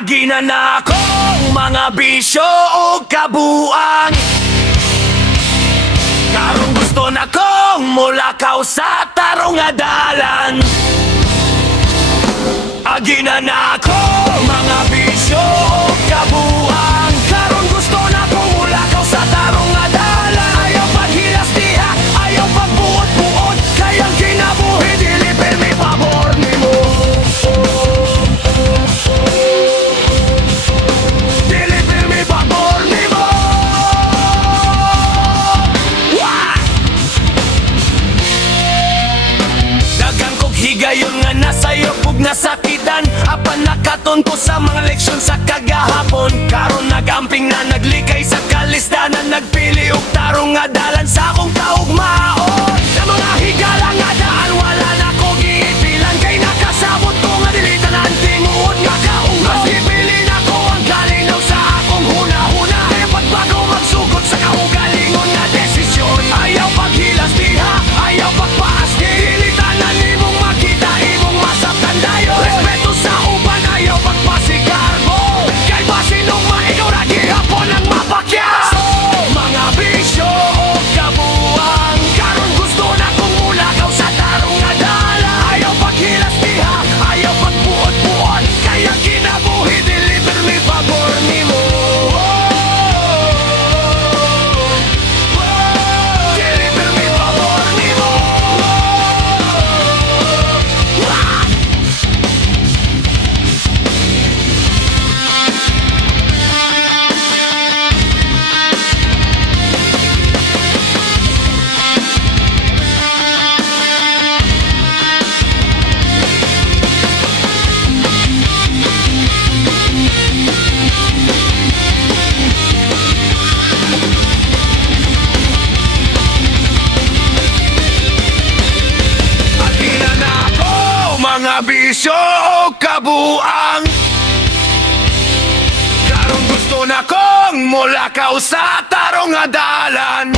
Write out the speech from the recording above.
Agina na akong mga bisyo o kabuang. Karong gusto na kong mulakaw sa tarong adalan. Agina na akong mga bisyo o kabuang. Karong gusto na kong mulakaw sa tarong adalan. Ayaw paghilas diha, ayaw pagbuot-buot, kayang kinabuhi dili pirmi pabor nimo. Dili pirmi pabor nimo. Dagang kog higayon nga nasayo kog nasakitan. Apan nakaton ko sa mga leksyon sa kagahapon. Karon nagamping na naglikay sa kalistanan. Nagpili og tarong nga dalan sa akong kaugmaon. Sa mga higala nga daan wala na ko giipilan. Kay nakasabot ko nga dili tanan timuod nga kaunggon. Mas ipili na ko ang kalinaw sa akong huna-huna. Kaya pagbago magsugod sa kaugalingon nga desisyon. Ayaw paghilas diha, ayaw pagpaas di. Dili tanan imong makita, imong masabtan dayo. Respeto sa uban, ayaw pagpasigar mo. Kay basinong maigaw na gihapon ang mapakyan. So, mga bisyo o kabuang. Karon gusto na kong mulakaw sa tarong nadala. Ayaw paghilas diha, ayaw pagbuot-buot. Kaya kinabuhi, deliver me pabor nimo. Deliver me pabor nimo. Agina na ako, mga bisyo o kabuang. Karong gusto na kong mulakaw sa tarong adalan.